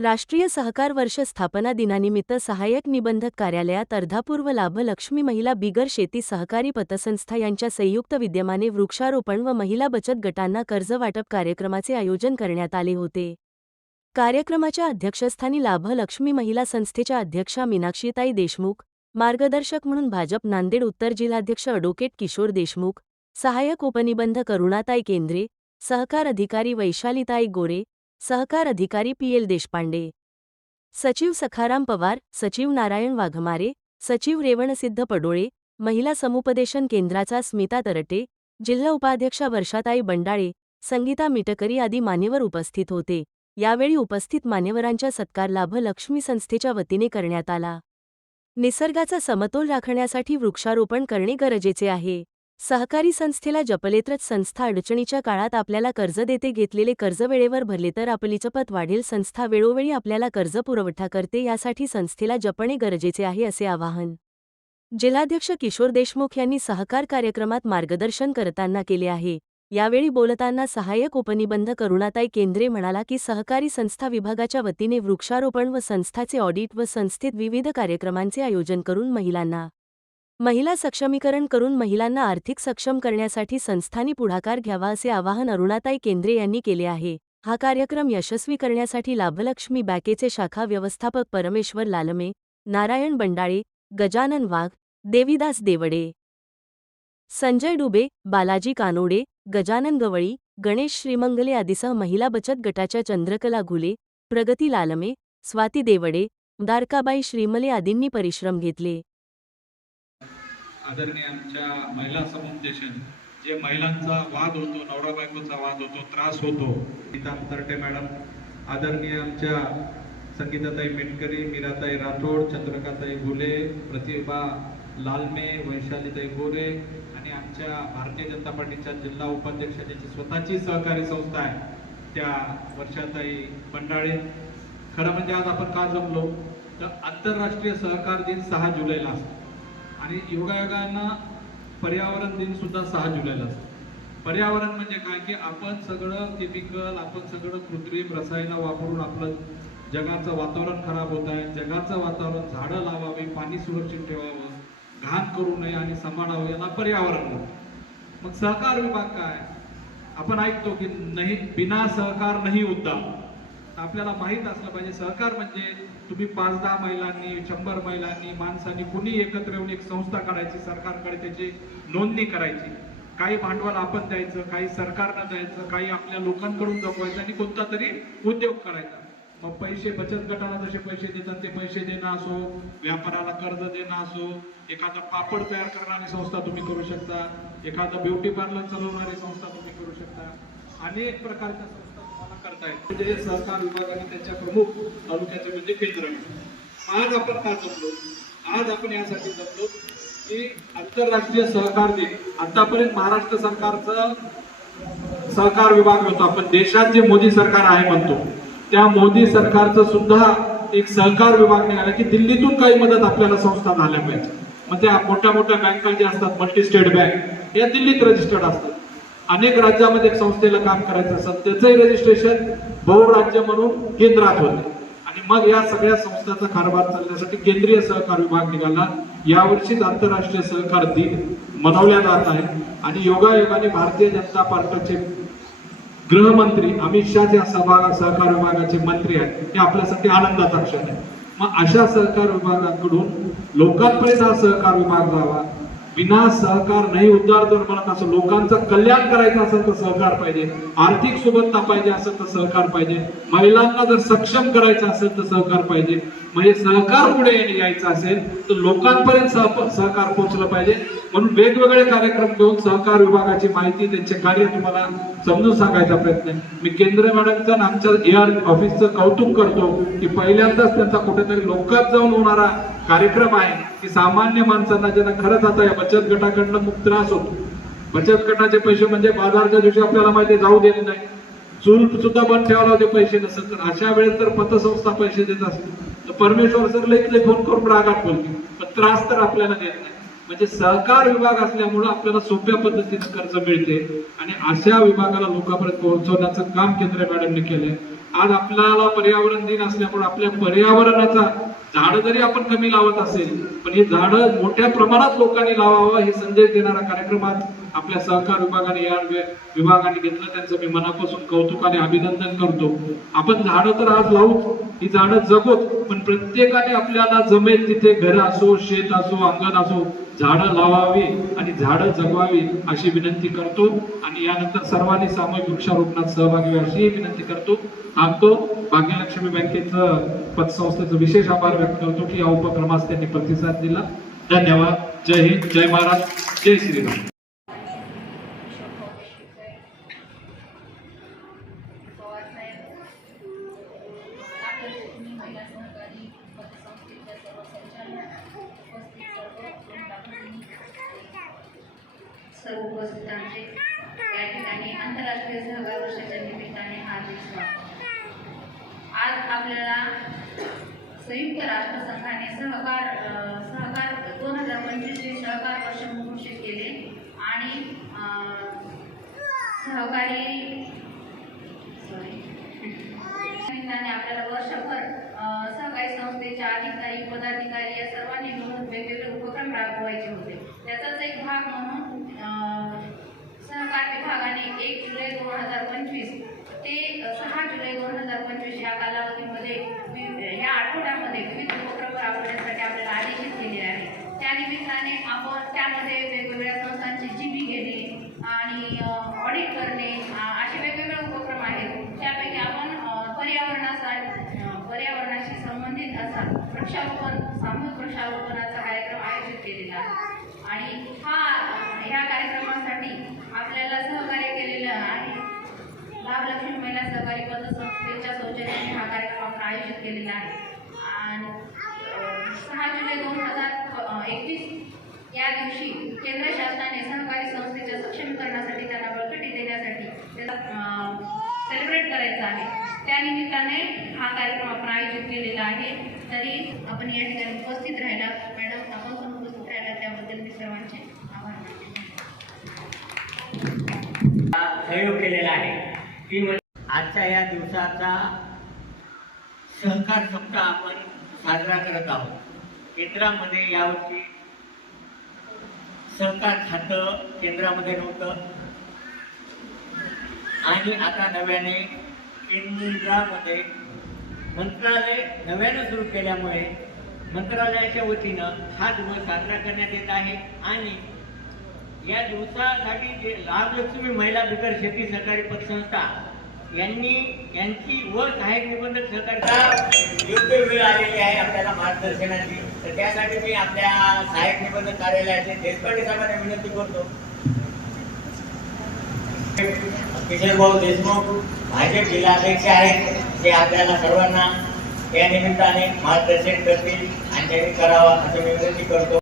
राष्ट्रीय सहकार वर्ष स्थापना दिनानिमित्त सहाय्यक निबंधक कार्यालयात अर्धापूर्व लाभ लक्ष्मी महिला बिगर शेती सहकारी पतसंस्था यांच्या संयुक्त विद्यमाने वृक्षारोपण व महिला बचत गटांना कर्ज वाटप कार्यक्रमाचे आयोजन करण्यात आले होते. कार्यक्रमाच्या अध्यक्षस्थानी लाभ लक्ष्मी महिला संस्थेच्या अध्यक्षा मीनाक्षीताई देशमुख मार्गदर्शक म्हणून भाजप नांदेड उत्तर जिल्हाध्यक्ष अॅडव्होकेट किशोर देशमुख सहाय्यक उपनिबंधक अरुणाताई केंद्रे सहकार अधिकारी वैशालीताई गोरे सहकार अधिकारी पी. एल. देशपांडे. सचिव सखाराम पवार सचिव नारायण वाघमारे सचिव रेवणसिद्ध पडोळे महिला समुपदेशन केंद्राचा स्मिता तरटे जिल्हा उपाध्यक्षा वर्षाताई बंडाळे संगीता मिटकरी आदी मान्यवर उपस्थित होते. यावेळी उपस्थित मान्यवरांच्या सत्कार लाभ लक्ष्मी संस्थेच्या वतीने करण्यात आला. निसर्गाचा समतोल राखण्यासाठी वृक्षारोपण करणे गरजेचे आहे. सहकारी संस्थेला जपलेत्रच संस्था अडचणीच्या काळात आपल्याला कर्ज देते घेतलेले कर्ज वेळेवर भरले तर आपली जपत वाढेल. संस्था वेळोवेळी आपल्याला कर्ज पुरवठा करते यासाठी संस्थेला जपणे गरजेचे आहे असे आवाहन जिल्हाध्यक्ष किशोर देशमुख यांनी सहकार कार्यक्रमात मार्गदर्शन करताना केले आहे. यावेळी बोलताना सहाय्यक उपनिबंध करुणाताई केंद्रे म्हणाला की सहकारी संस्था विभागाच्या वतीने वृक्षारोपण व संस्थाचे ऑडिट व संस्थेत विविध कार्यक्रमांचे आयोजन करून महिलांना महिला सक्षमीकरण करून महिलांना आर्थिक सक्षम करण्यासाठी संस्थांनी पुढाकार घ्यावा असे आवाहन अरुणाताई केंद्रे यांनी केले आहे. हा कार्यक्रम यशस्वी करण्यासाठी लाभलक्ष्मी बँकेचे शाखा व्यवस्थापक परमेश्वर लालमे नारायण बंडाळे गजानन वाघ देविदास देवडे. संजय डुबे बालाजी कानोडे गजानन गवळी गणेश श्रीमंगले आदीसह महिला बचत गटाच्या चंद्रकला घुले प्रगती लालमे स्वाती देवडे द्वारकाबाई श्रीमले आदींनी परिश्रम घेतले. आदरणीय आमच्या महिला समुपदेशन जे महिलांचा वाद होतो नवरा बायकोचा वाद होतो त्रास होतो. गीता तरटे मॅडम आदरणीय आमच्या संगीताताई मेटकरी मीराताई राठोड चंद्रकाताई गुले प्रतिभा लालमे वैशालीताई गोरे आणि आमच्या भारतीय जनता पार्टीच्या जिल्हा उपाध्यक्ष ज्याची स्वतःची सहकारी संस्था आहे त्या वर्षाताई बंडाळे. खरं म्हणजे आज आपण का जमलो? तर आंतरराष्ट्रीय सहकार दिन सहा जुलैला असतो. आणि योगायोगांना पर्यावरण दिन सुद्धा सहा जुलैला पर्यावरण म्हणजे काय? की आपण सगळं केमिकल आपण सगळं कृत्रिम रसायनं वापरून आपलं जगाचं वातावरण खराब होत आहे. जगाचं वातावरण झाडं लावावी पाणी सुरक्षित ठेवावं घाण करू नये आणि सांभाळावं याला पर्यावरण म्हणतो मग सहकार विभाग काय? आपण ऐकतो की नाही बिना सहकार नाही उद्दाम आपल्याला माहीत असलं पाहिजे सहकार म्हणजे तुम्ही पाच दहा महिलांनी शंभर महिलांनी माणसांनी कुणी एकत्र येऊन एक संस्था काढायची सरकारकडे त्याची नोंदणी करायची. काही भांडवल आपण द्यायचं काही सरकारनं द्यायचं काही आपल्या लोकांकडून जपवायचं आणि कोणता तरी उद्योग करायचा. मग पैसे बचत गटाला जसे पैसे देतात ते पैसे देणं असो व्यापाराला कर्ज देणं असो एखादा पापड तयार करणारी संस्था तुम्ही करू शकता एखादं ब्युटी पार्लर चालवणारी संस्था तुम्ही करू शकता. अनेक प्रकारच्या संस्था तुम्हाला म्हणजे सहकार विभाग आणि त्यांच्या प्रमुख तालुक्याचे म्हणजे केंद्र आज आपण का जमलो आज आपण यासाठी जमलो की आंतरराष्ट्रीय सहकार दिन. आतापर्यंत महाराष्ट्र सरकारचं सहकार विभाग होता पण देशात जे मोदी सरकार आहे म्हणतो त्या मोदी सरकारचं सुद्धा एक सहकार विभाग निघाला की दिल्लीतून काही मदत आपल्याला संस्था झाल्या पाहिजे. मग त्या मोठ्या मोठ्या बँका ज्या असतात मल्टी स्टेट बँक या दिल्लीत रजिस्टर्ड असतात. अनेक राज्यामध्ये एक संस्थेला काम करायचं असेल त्याचंही रजिस्ट्रेशन बहुराज्य म्हणून केंद्रात होते. आणि मग या सगळ्या संस्थांचा कारभार चालण्यासाठी केंद्रीय सहकार विभाग निघाला. यावर्षीच आंतरराष्ट्रीय सहकार दिन मनवल्या जात आहे. आणि योगायोगाने भारतीय जनता पार्टीचे गृहमंत्री अमित शाह या सहभाग सहकार विभागाचे मंत्री आहेत हे आपल्यासाठी आनंदाचा क्षण आहे. मग अशा सहकार विभागाकडून लोकांपर्यंत हा सहकार विभाग जावा विना सहकार नाही उद्धार जर म्हणत असं लोकांचं कल्याण करायचं असेल तर सहकार पाहिजे. आर्थिक सुबत्ता पाहिजे असेल तर सहकार पाहिजे. महिलांना जर सक्षम करायचं असेल तर सहकार पाहिजे. म्हणजे सहकार पुढे यायचा असेल तर लोकांपर्यंत सह- सहकार पोहोचलं पाहिजे. म्हणून वेगवेगळे कार्यक्रम घेऊन सहकार विभागाची माहिती त्यांचे कार्य तुम्हाला समजून सांगायचा प्रयत्न मी केंद्र मॅडमचं आणि आमच्या ए आर ऑफिसचं कौतुक करतो की पहिल्यांदाच त्यांचा कुठेतरी लोकात जाऊन होणारा कार्यक्रम आहे की सामान्य माणसांना ज्यांना खरंच आता या बचत गटाकडनं खूप त्रास होतो. बचत गटाचे पैसे म्हणजे बाजारच्या दिवशी आपल्याला माहिती जाऊ देत नाही. चूल सुद्धा बंद ठेवायला होते पैसे नसेल तर अशा वेळेस तर पतसंस्था पैसे देत असेल तर परमेश्वर सर लईतले फोन करून रागात बोलतील पण त्रास तर आपल्याला देत नाही. म्हणजे सहकार विभाग असल्यामुळं आपल्याला सोप्या पद्धतीने कर्ज मिळते आणि अशा विभागाला लोकांपर्यंत पोहोचवण्याचं काम केंद्र मॅडमने केलंय. आज आपल्याला पर्यावरण दिन असल्यामुळे आपल्या पर्यावरणाचा झाड जरी आपण कमी लावत असेल पण ही झाड मोठ्या प्रमाणात लोकांनी लावावं हे संदेश देणारा कार्यक्रमात आपल्या सहकार विभागाने या विभागाने घेतलं त्यांचं मी मनापासून कौतुक आणि अभिनंदन करतो. आपण झाडं तर आज लावूच ही झाडं जगोत पण प्रत्येकाने आपल्याला जमेल तिथे घर असो शेत असो अंगण असो झाडं लावावी आणि झाडं जगवावी अशी विनंती करतो. आणि यानंतर सर्वांनी सामूहिक वृक्षारोपणात सहभागी व्हावी अशी विनंती करतो. थांबतो. भाग्यलक्ष्मी बँकेचं पतसंस्थेचं विशेष आभार व्यक्त करतो की या उपक्रमास त्यांनी प्रतिसाद दिला. धन्यवाद. जय हिंद. जय महाराज जय श्रीराम. महिला सहकारी पतसंस्थेच्या सर्व संचालक उपस्थित सर्व सर्व उपस्थितांचे या ठिकाणी आंतरराष्ट्रीय सहकार वर्षाच्या निमित्ताने हार्दिक स्वागत. आज आपल्याला संयुक्त राष्ट्रसंघाने सहकार सहकार दोन हजार पंचवीस हे सहकार वर्ष घोषित केले आणि सहकारी सॉरी निमित्ताने आपल्याला वर्षभर अ, सहकारी संस्थेच्या अधिकारी पदाधिकारी या सर्वांनी मिळून वेगवेगळे उपक्रम राबवायचे होते. त्याचाच एक भाग म्हणून सहकार विभागाने एक जुलै दोन हजार पंचवीस ते सहा जुलै दोन हजार पंचवीस या कालावधीमध्ये ह्या या आठवड्यामध्ये विविध उपक्रम राबवण्यासाठी आपल्याला आदेशित केले आहे. त्यानिमित्ताने आपण त्यामध्ये वेगवेगळ्या संस्थांची जीबी घेणे आणि ऑडिट करणे अ, असे वेगवेगळे उपक्रम आहेत त्यापैकी आपण अ, पर्यावरणासाठी अ, पर्यावरणाशी संबंधित वृक्षारोपण सामूहिक वृक्षारोपणाचा कार्यक्रम आयोजित केलेला. आहे आणि हा ह्या कार्यक्रमासाठी आपल्याला सहकार्य केलेलं आहे. लाभलक्ष्मी महिला सहकारी पतसंस्थेच्या सौजन्याने हा कार्यक्रम आपण आयोजित केलेला आहे. आणि सहा जुलै दोन हजार एकवीस या दिवशी केंद्र शासनाने सहकारी संस्थेच्या सक्षमीकरणासाठी त्यांना बळकटी देण्यासाठी त्याला सेलिब्रेट करायचं आहे. त्या निमित्ताने हा कार्यक्रम आपण आयोजित केलेला आहे. तरी आपण या ठिकाणी उपस्थित राहिला. मॅडम आपण पण उपस्थित राहिला. त्याबद्दल मी सर्वांचे आभार मानते. सहयोग केलेला आहे. ती म्हणजे आजच्या या दिवसाचा सहकार सप्ताह आपण साजरा करत आहोत. केंद्रामध्ये यावर्षी सहकार खातं केंद्रामध्ये नव्हतं. आणि आता नव्याने केंद्रामध्ये मंत्रालय नव्यानं सुरू केल्यामुळे मंत्रालयाच्या वतीनं हा दिवस साजरा करण्यात येत आहे. आणि या दिवसासाठी जे लाभलक्ष्मी महिला बिगर शेती सहकारी पतसंस्था यांनी यांची व सहाय्यक निबंधक सहकारिता योग्य वेळ आलेली आहे आपल्याला मार्गदर्शनाची. तर त्यासाठी मी आपल्या सहाय्यक निबंधक कार्यालयाचे देशपांडे साहेबांना विनंती करतो. किशोरभाऊ देशमुख भाजप जिल्हाध्यक्ष आहेत ते आपल्याला सर्वांना या निमित्ताने मार्गदर्शन करतील आणि त्यांनी करावा असं विनंती करतो.